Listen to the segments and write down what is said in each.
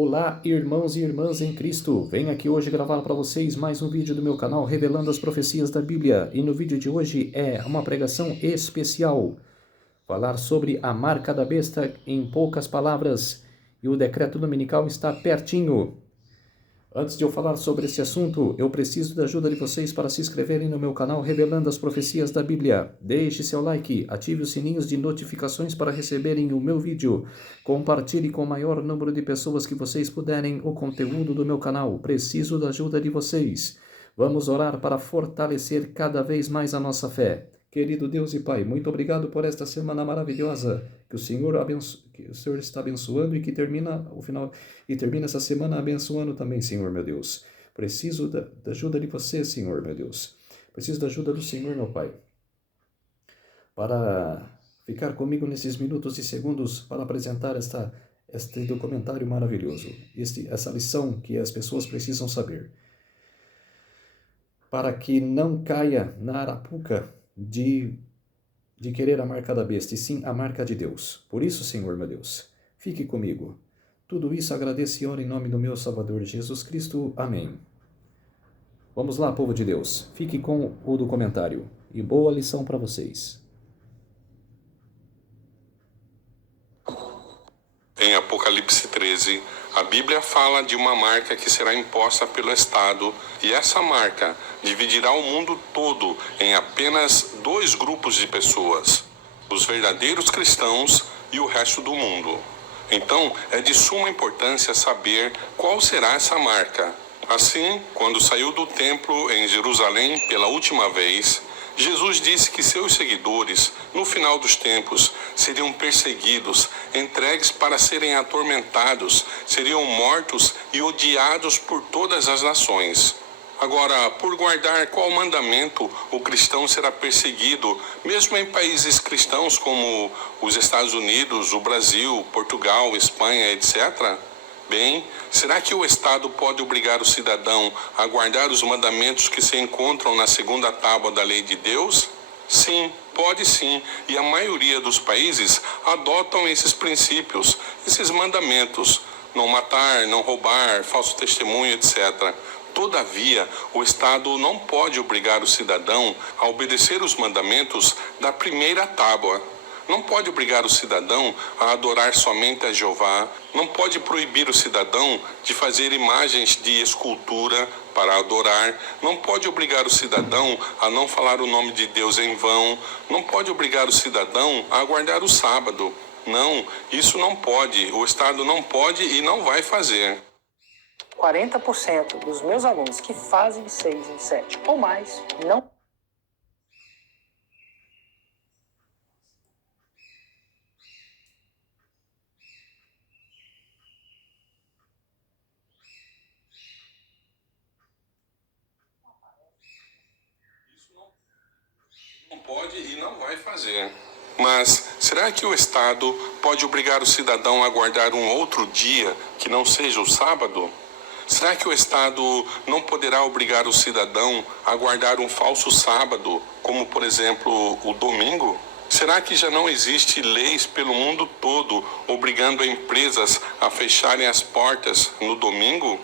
Olá, irmãos e irmãs em Cristo! Venho aqui hoje gravar para vocês mais um vídeo do meu canal revelando as profecias da Bíblia. E no vídeo de hoje é uma pregação especial. Falar sobre a marca da besta em poucas palavras. E o decreto dominical está pertinho. Antes de eu falar sobre esse assunto, eu preciso da ajuda de vocês para se inscreverem no meu canal revelando as profecias da Bíblia. Deixe seu like, ative os sininhos de notificações para receberem o meu vídeo. Compartilhe com o maior número de pessoas que vocês puderem o conteúdo do meu canal. Preciso da ajuda de vocês. Vamos orar para fortalecer cada vez mais a nossa fé. Querido Deus e Pai, muito obrigado por esta semana maravilhosa que o Senhor está abençoando e que termina essa semana abençoando também, Senhor meu Deus. Preciso da ajuda de você, Senhor meu Deus. Preciso da ajuda do Senhor, meu Pai, para ficar comigo nesses minutos e segundos para apresentar este documentário maravilhoso, essa lição que as pessoas precisam saber, para que não caia na arapuca de querer a marca da besta, e sim a marca de Deus. Por isso, Senhor meu Deus, fique comigo. Tudo isso agradeço e oro em nome do meu Salvador Jesus Cristo. Amém. Vamos lá, povo de Deus. Fique com o documentário. E boa lição para vocês. Em Apocalipse 13, a Bíblia fala de uma marca que será imposta pelo Estado, e essa marca dividirá o mundo todo em apenas dois grupos de pessoas: os verdadeiros cristãos e o resto do mundo. Então, é de suma importância saber qual será essa marca. Assim, quando saiu do templo em Jerusalém pela última vez, Jesus disse que seus seguidores, no final dos tempos, seriam perseguidos, entregues para serem atormentados, seriam mortos e odiados por todas as nações. Agora, por guardar qual mandamento o cristão será perseguido, mesmo em países cristãos como os Estados Unidos, o Brasil, Portugal, Espanha, etc.? Bem, será que o Estado pode obrigar o cidadão a guardar os mandamentos que se encontram na segunda tábua da lei de Deus? Sim, pode sim, e a maioria dos países adotam esses princípios, esses mandamentos: não matar, não roubar, falso testemunho, etc. Todavia, o Estado não pode obrigar o cidadão a obedecer os mandamentos da primeira tábua. Não pode obrigar o cidadão a adorar somente a Jeová, não pode proibir o cidadão de fazer imagens de escultura para adorar, não pode obrigar o cidadão a não falar o nome de Deus em vão, não pode obrigar o cidadão a guardar o sábado. Não, isso não pode, o Estado não pode e não vai fazer. 40% dos meus alunos que fazem 6 em 7 ou mais não pode e não vai fazer. Mas será que o Estado pode obrigar o cidadão a guardar um outro dia que não seja o sábado? Será que o Estado não poderá obrigar o cidadão a guardar um falso sábado, como por exemplo o domingo? Será que já não existe leis pelo mundo todo obrigando empresas a fecharem as portas no domingo?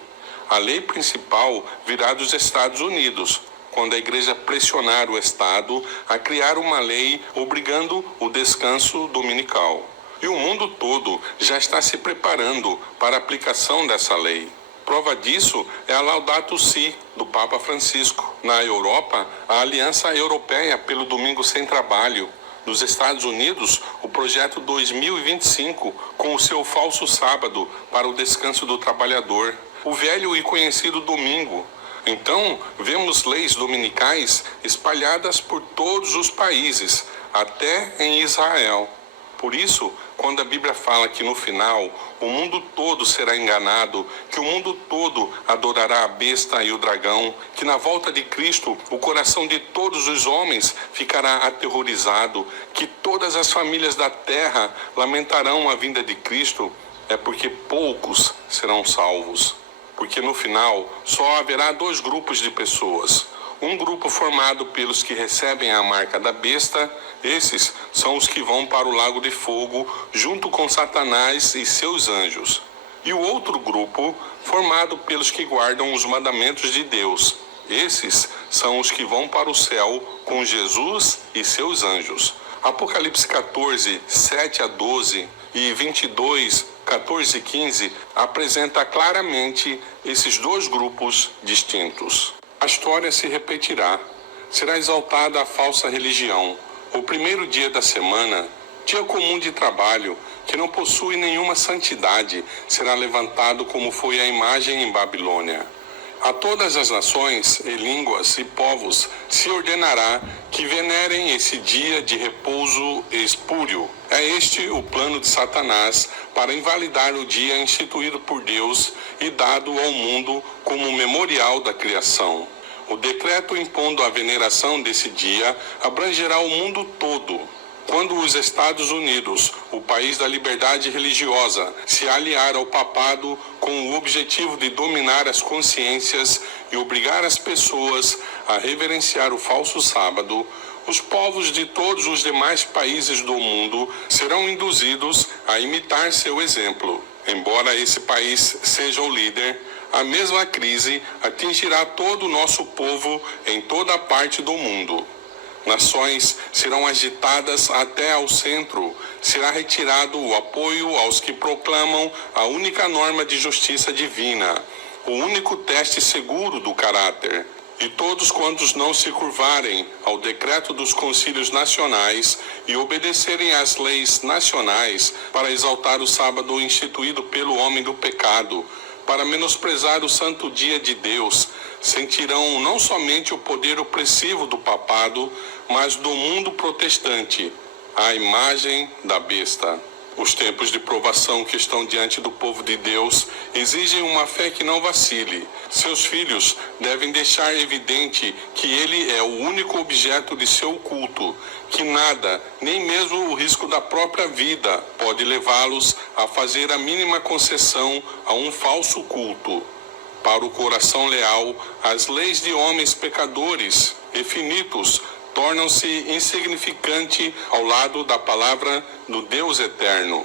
A lei principal virá dos Estados Unidos, quando a igreja pressionar o Estado a criar uma lei obrigando o descanso dominical. E o mundo todo já está se preparando para a aplicação dessa lei. Prova disso é a Laudato Si, do Papa Francisco. Na Europa, a Aliança Europeia pelo Domingo Sem Trabalho. Nos Estados Unidos, o Projeto 2025, com o seu falso sábado para o descanso do trabalhador. O velho e conhecido domingo. Então, vemos leis dominicais espalhadas por todos os países, até em Israel. Por isso, quando a Bíblia fala que no final o mundo todo será enganado, que o mundo todo adorará a besta e o dragão, que na volta de Cristo o coração de todos os homens ficará aterrorizado, que todas as famílias da terra lamentarão a vinda de Cristo, é porque poucos serão salvos. Porque no final só haverá dois grupos de pessoas. Um grupo formado pelos que recebem a marca da besta, esses são os que vão para o lago de fogo junto com Satanás e seus anjos. e o outro grupo formado pelos que guardam os mandamentos de Deus. Esses são os que vão para o céu com Jesus e seus anjos. Apocalipse 14, 7 a 12 e 22, 14 e 15 apresenta claramente esses dois grupos distintos. A história se repetirá. Será exaltada a falsa religião. O primeiro dia da semana, dia comum de trabalho, que não possui nenhuma santidade, será levantado como foi a imagem em Babilônia. A todas as nações e línguas e povos se ordenará que venerem esse dia de repouso espúrio. É este o plano de Satanás para invalidar o dia instituído por Deus e dado ao mundo como memorial da criação. O decreto impondo a veneração desse dia abrangerá o mundo todo. Quando os Estados Unidos, o país da liberdade religiosa, se aliar ao papado com o objetivo de dominar as consciências e obrigar as pessoas a reverenciar o falso sábado, os povos de todos os demais países do mundo serão induzidos a imitar seu exemplo. Embora esse país seja o líder, a mesma crise atingirá todo o nosso povo em toda parte do mundo. Nações serão agitadas até ao centro, será retirado o apoio aos que proclamam a única norma de justiça divina, o único teste seguro do caráter. E todos quantos não se curvarem ao decreto dos concílios nacionais e obedecerem às leis nacionais para exaltar o sábado instituído pelo homem do pecado, para menosprezar o santo dia de Deus, sentirão não somente o poder opressivo do papado, mas do mundo protestante, a imagem da besta. Os tempos de provação que estão diante do povo de Deus exigem uma fé que não vacile. Seus filhos devem deixar evidente que ele é o único objeto de seu culto, que nada, nem mesmo o risco da própria vida, pode levá-los a fazer a mínima concessão a um falso culto. Para o coração leal, as leis de homens pecadores e finitos tornam-se insignificante ao lado da palavra do Deus eterno.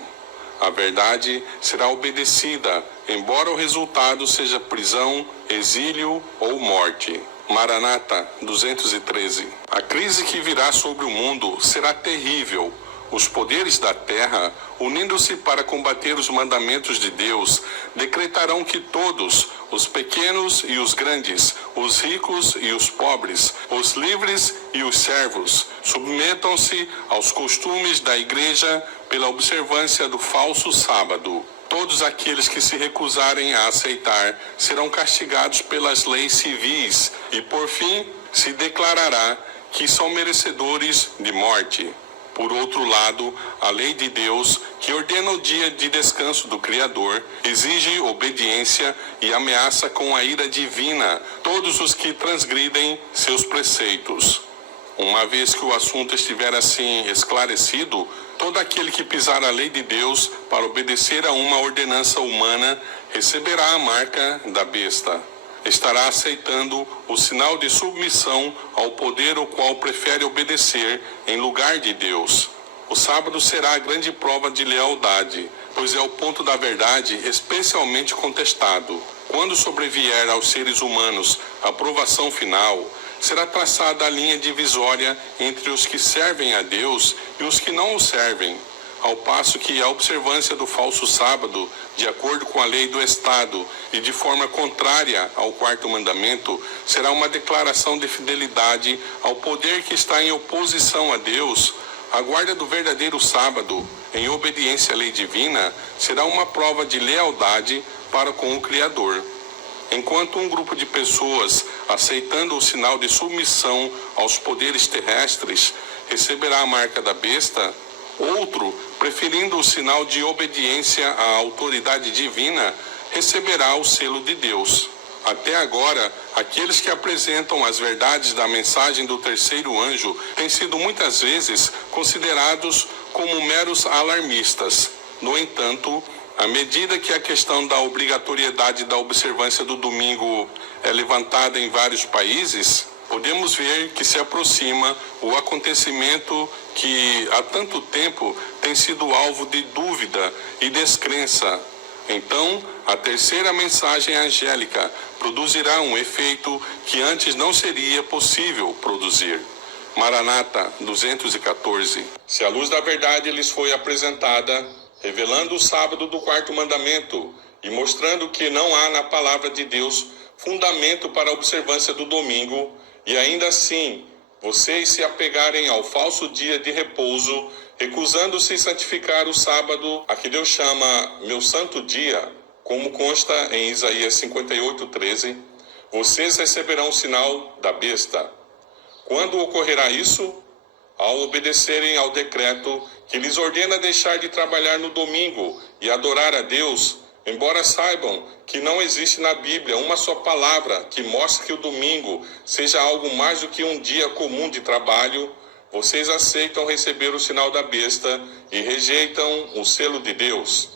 A verdade será obedecida, embora o resultado seja prisão, exílio ou morte. Maranata 213. A crise que virá sobre o mundo será terrível. Os poderes da terra, unindo-se para combater os mandamentos de Deus, decretarão que todos, os pequenos e os grandes, os ricos e os pobres, os livres e os servos, submetam-se aos costumes da igreja pela observância do falso sábado. Todos aqueles que se recusarem a aceitar serão castigados pelas leis civis e, por fim, se declarará que são merecedores de morte. Por outro lado, a lei de Deus, que ordena o dia de descanso do Criador, exige obediência e ameaça com a ira divina todos os que transgridem seus preceitos. Uma vez que o assunto estiver assim esclarecido, todo aquele que pisar a lei de Deus para obedecer a uma ordenança humana receberá a marca da besta. Estará aceitando o sinal de submissão ao poder ao qual prefere obedecer em lugar de Deus. O sábado será a grande prova de lealdade, pois é o ponto da verdade especialmente contestado. Quando sobrevier aos seres humanos a provação final, será traçada a linha divisória entre os que servem a Deus e os que não o servem, ao passo que a observância do falso sábado, de acordo com a lei do Estado e de forma contrária ao quarto mandamento, será uma declaração de fidelidade ao poder que está em oposição a Deus. A guarda do verdadeiro sábado, em obediência à lei divina, será uma prova de lealdade para com o Criador. Enquanto um grupo de pessoas, aceitando o sinal de submissão aos poderes terrestres, receberá a marca da besta, outro, preferindo o sinal de obediência à autoridade divina, receberá o selo de Deus. Até agora, aqueles que apresentam as verdades da mensagem do terceiro anjo têm sido muitas vezes considerados como meros alarmistas. No entanto, à medida que a questão da obrigatoriedade da observância do domingo é levantada em vários países, podemos ver que se aproxima o acontecimento que há tanto tempo tem sido alvo de dúvida e descrença Então, a terceira mensagem angélica produzirá um efeito que antes não seria possível produzir. Maranata 214. Se a luz da verdade lhes foi apresentada, revelando o sábado do quarto mandamento e mostrando que não há na palavra de Deus fundamento para a observância do domingo, e ainda assim vocês se apegarem ao falso dia de repouso, recusando-se santificar o sábado, a que Deus chama meu santo dia, como consta em Isaías 58:13, vocês receberão o sinal da besta. Quando ocorrerá isso? Ao obedecerem ao decreto que lhes ordena deixar de trabalhar no domingo e adorar a Deus, embora saibam que não existe na Bíblia uma só palavra que mostre que o domingo seja algo mais do que um dia comum de trabalho, vocês aceitam receber o sinal da besta e rejeitam o selo de Deus.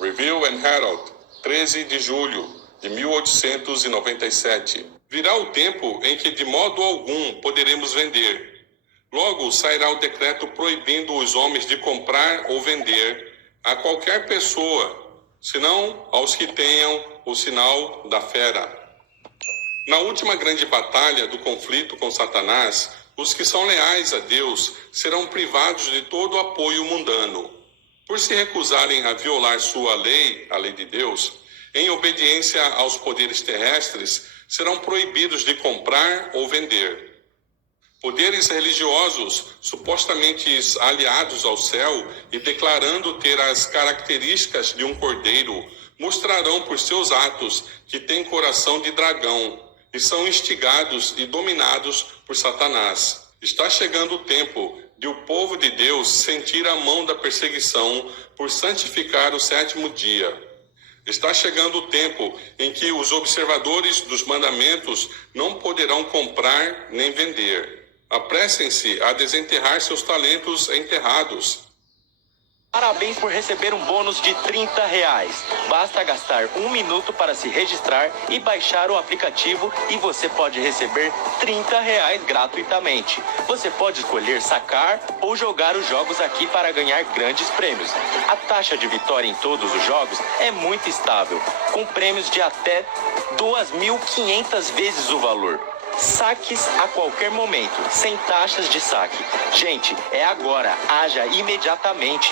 Review and Herald, 13 de julho de 1897. Virá o tempo em que de modo algum poderemos vender. Logo sairá o decreto proibindo os homens de comprar ou vender a qualquer pessoa, senão aos que tenham o sinal da fera. Na última grande batalha do conflito com Satanás, os que são leais a Deus serão privados de todo o apoio mundano. Por se recusarem a violar sua lei, a lei de Deus, em obediência aos poderes terrestres, serão proibidos de comprar ou vender. Poderes religiosos, supostamente aliados ao céu e declarando ter as características de um cordeiro, mostrarão por seus atos que têm coração de dragão e são instigados e dominados por Satanás. Está chegando o tempo de o povo de Deus sentir a mão da perseguição por santificar o sétimo dia. Está chegando o tempo em que os observadores dos mandamentos não poderão comprar nem vender. Apressem-se a desenterrar seus talentos enterrados. Parabéns por receber um bônus de R$30. Basta gastar 1 minuto para se registrar e baixar o aplicativo e você pode receber R$30 gratuitamente. Você pode escolher sacar ou jogar os jogos aqui para ganhar grandes prêmios. A taxa de vitória em todos os jogos é muito estável, com prêmios de até 2.500 vezes o valor. Saques a qualquer momento, sem taxas de saque. Gente, é agora, haja imediatamente.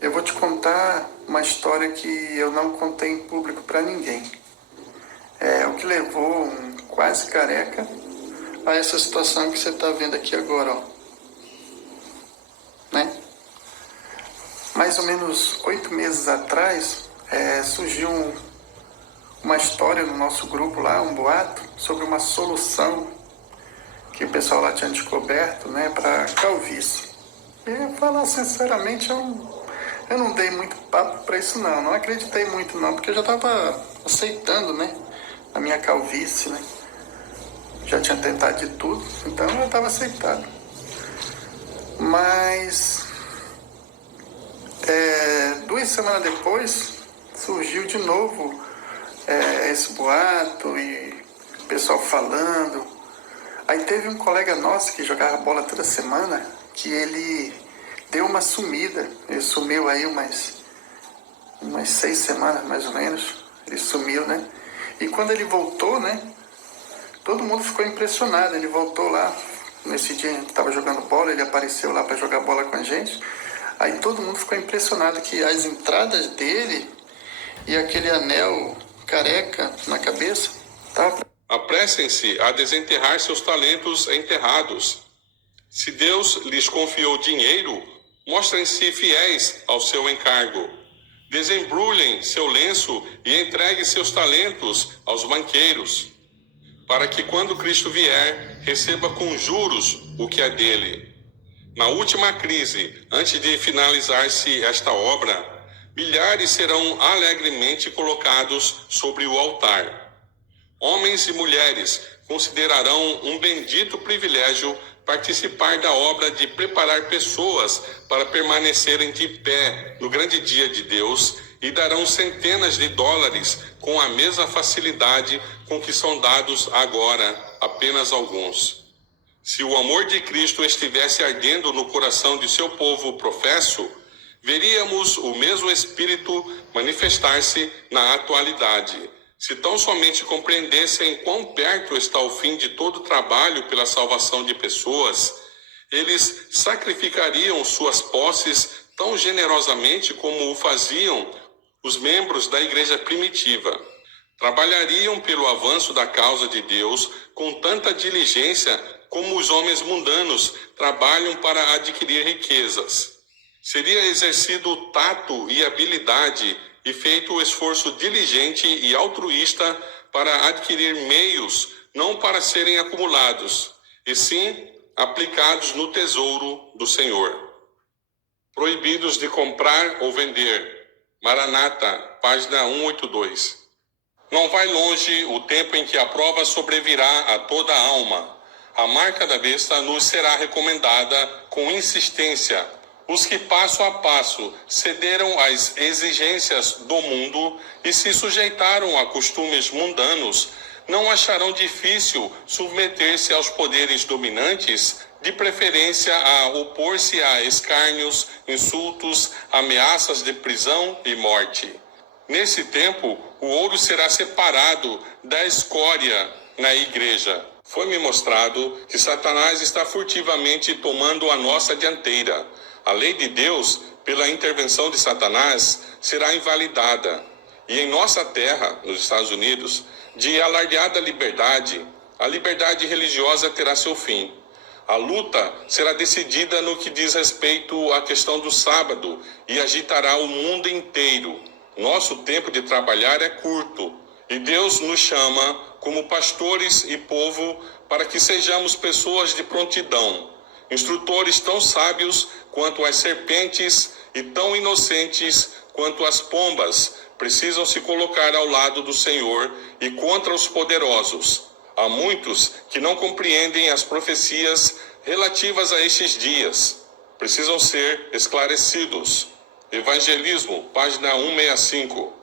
Eu vou te contar uma história que eu não contei em público para ninguém. É o que levou um quase careca a essa situação que você está vendo aqui agora, ó. Né? Mais ou menos 8 meses atrás, surgiu uma história no nosso grupo lá, um boato, sobre uma solução que o pessoal lá tinha descoberto, né, para calvície. E, falar sinceramente, eu não dei muito papo para isso não acreditei muito não, porque eu já estava aceitando, né, a minha calvície, né. Já tinha tentado de tudo, então eu estava aceitado. Mas 2 semanas depois surgiu de novo esse boato e o pessoal falando. Aí teve um colega nosso que jogava bola toda semana, que ele deu uma sumida. Ele sumiu aí umas 6 semanas mais ou menos. Ele sumiu, né? E quando ele voltou, né? Todo mundo ficou impressionado. Ele voltou lá, nesse dia a gente estava jogando bola, ele apareceu lá para jogar bola com a gente. Aí todo mundo ficou impressionado que as entradas dele e aquele anel careca na cabeça tava... Apressem-se a desenterrar seus talentos enterrados. Se Deus lhes confiou dinheiro, mostrem-se fiéis ao seu encargo. Desembrulhem seu lenço e entreguem seus talentos aos banqueiros, para que quando Cristo vier, receba com juros o que é dele. Na última crise, antes de finalizar-se esta obra, milhares serão alegremente colocados sobre o altar. Homens e mulheres considerarão um bendito privilégio participar da obra de preparar pessoas para permanecerem de pé no grande dia de Deus e darão centenas de dólares com a mesma facilidade com que são dados agora apenas alguns. Se o amor de Cristo estivesse ardendo no coração de seu povo professo, veríamos o mesmo Espírito manifestar-se na atualidade. Se tão somente compreendessem quão perto está o fim de todo trabalho pela salvação de pessoas, eles sacrificariam suas posses tão generosamente como o faziam os membros da igreja primitiva. Trabalhariam pelo avanço da causa de Deus com tanta diligência como os homens mundanos trabalham para adquirir riquezas. Seria exercido tato e habilidade e feito o esforço diligente e altruísta para adquirir meios não para serem acumulados, e sim aplicados no tesouro do Senhor. Proibidos de comprar ou vender. Maranata, página 182. Não vai longe o tempo em que a prova sobrevirá a toda a alma. A marca da besta nos será recomendada com insistência. Os que passo a passo cederam às exigências do mundo e se sujeitaram a costumes mundanos, não acharão difícil submeter-se aos poderes dominantes, de preferência a opor-se a escárnios, insultos, ameaças de prisão e morte. Nesse tempo, o ouro será separado da escória na igreja. Foi-me mostrado que Satanás está furtivamente tomando a nossa dianteira. A lei de Deus, pela intervenção de Satanás, será invalidada. E em nossa terra, nos Estados Unidos, de alardeada liberdade, a liberdade religiosa terá seu fim. A luta será decidida no que diz respeito à questão do sábado e agitará o mundo inteiro. Nosso tempo de trabalhar é curto e Deus nos chama como pastores e povo para que sejamos pessoas de prontidão, instrutores tão sábios quanto as serpentes e tão inocentes quanto as pombas precisam se colocar ao lado do Senhor e contra os poderosos. Há muitos que não compreendem as profecias relativas a estes dias. Precisam ser esclarecidos. Evangelismo, página 165.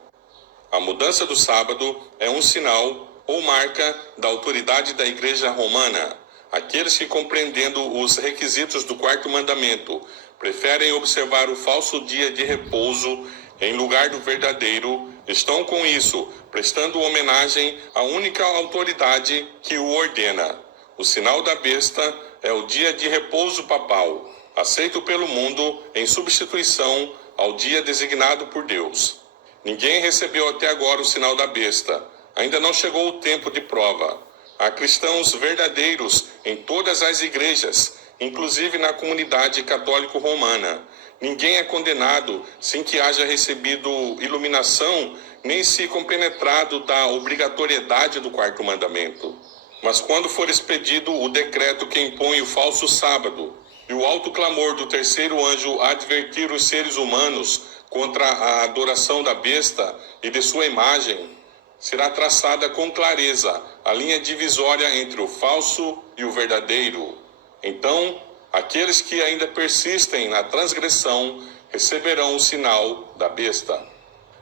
A mudança do sábado é um sinal ou marca da autoridade da Igreja Romana. Aqueles que, compreendendo os requisitos do quarto mandamento, preferem observar o falso dia de repouso em lugar do verdadeiro, estão com isso prestando homenagem à única autoridade que o ordena. O sinal da besta é o dia de repouso papal, aceito pelo mundo em substituição ao dia designado por Deus. Ninguém recebeu até agora o sinal da besta. Ainda não chegou o tempo de prova. Há cristãos verdadeiros em todas as igrejas, inclusive na comunidade católico-romana. Ninguém é condenado sem que haja recebido iluminação, nem se compenetrado da obrigatoriedade do quarto mandamento. Mas quando for expedido o decreto que impõe o falso sábado, e o alto clamor do terceiro anjo advertir os seres humanos contra a adoração da besta e de sua imagem, será traçada com clareza a linha divisória entre o falso e o verdadeiro. Então, aqueles que ainda persistem na transgressão receberão o sinal da besta.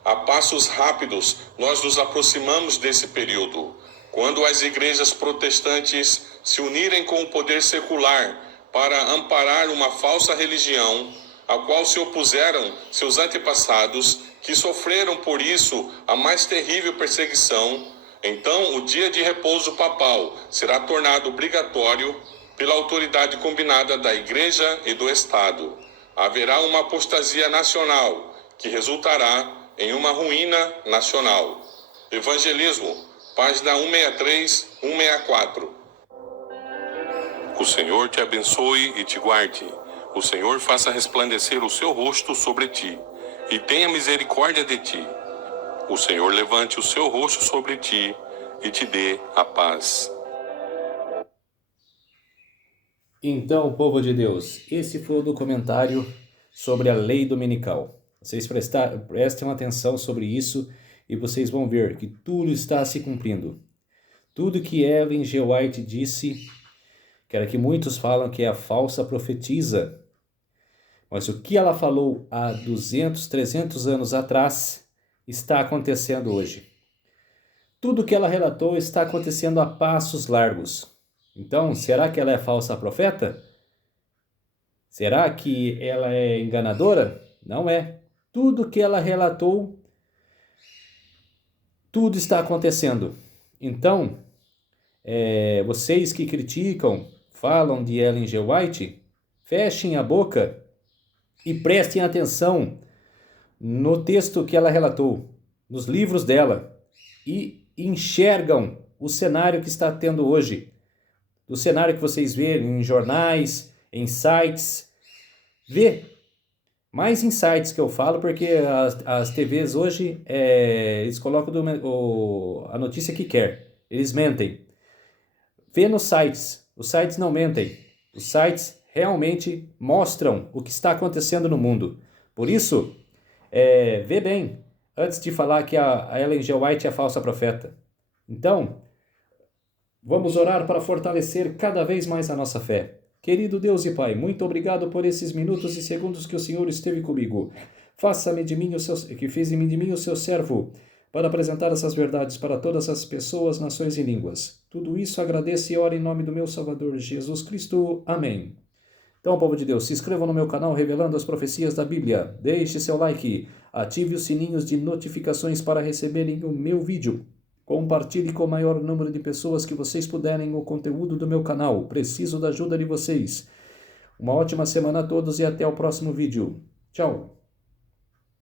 A passos rápidos, nós nos aproximamos desse período, quando as igrejas protestantes se unirem com o poder secular para amparar uma falsa religião, a qual se opuseram seus antepassados, que sofreram por isso a mais terrível perseguição. Então, o dia de repouso papal será tornado obrigatório pela autoridade combinada da Igreja e do Estado. Haverá uma apostasia nacional, que resultará em uma ruína nacional. Evangelismo, página 163, 164. O Senhor te abençoe e te guarde. O Senhor faça resplandecer o seu rosto sobre ti e tenha misericórdia de ti. O Senhor levante o seu rosto sobre ti e te dê a paz. Então, povo de Deus, esse foi o documentário sobre a lei dominical. Vocês prestem atenção sobre isso e vocês vão ver que tudo está se cumprindo. Tudo que Ellen G. White disse, que era que muitos falam que é a falsa profetisa, mas o que ela falou há 200, 300 anos atrás está acontecendo hoje. Tudo que ela relatou está acontecendo a passos largos. Então, será que ela é falsa profeta? Será que ela é enganadora? Não é. Tudo que ela relatou, tudo está acontecendo. Então, vocês que criticam, falam de Ellen G. White, fechem a boca e prestem atenção no texto que ela relatou, nos livros dela, e enxergam o cenário que está tendo hoje, do cenário que vocês veem em jornais, em sites. Vê mais em sites que eu falo, porque as TVs hoje, eles colocam a notícia que quer, eles mentem. Vê nos sites, os sites não mentem, os sites realmente mostram o que está acontecendo no mundo. Por isso, vê bem, antes de falar que a Ellen G. White é falsa profeta. Então, vamos orar para fortalecer cada vez mais a nossa fé. Querido Deus e Pai, muito obrigado por esses minutos e segundos que o Senhor esteve comigo. Faça-me de mim que fez de mim o seu servo, para apresentar essas verdades para todas as pessoas, nações e línguas. Tudo isso agradeço e oro em nome do meu Salvador Jesus Cristo. Amém. Então, povo de Deus, se inscrevam no meu canal Revelando as Profecias da Bíblia. Deixe seu like, ative os sininhos de notificações para receberem o meu vídeo. Compartilhe com o maior número de pessoas que vocês puderem o conteúdo do meu canal. Preciso da ajuda de vocês. Uma ótima semana a todos e até o próximo vídeo. Tchau!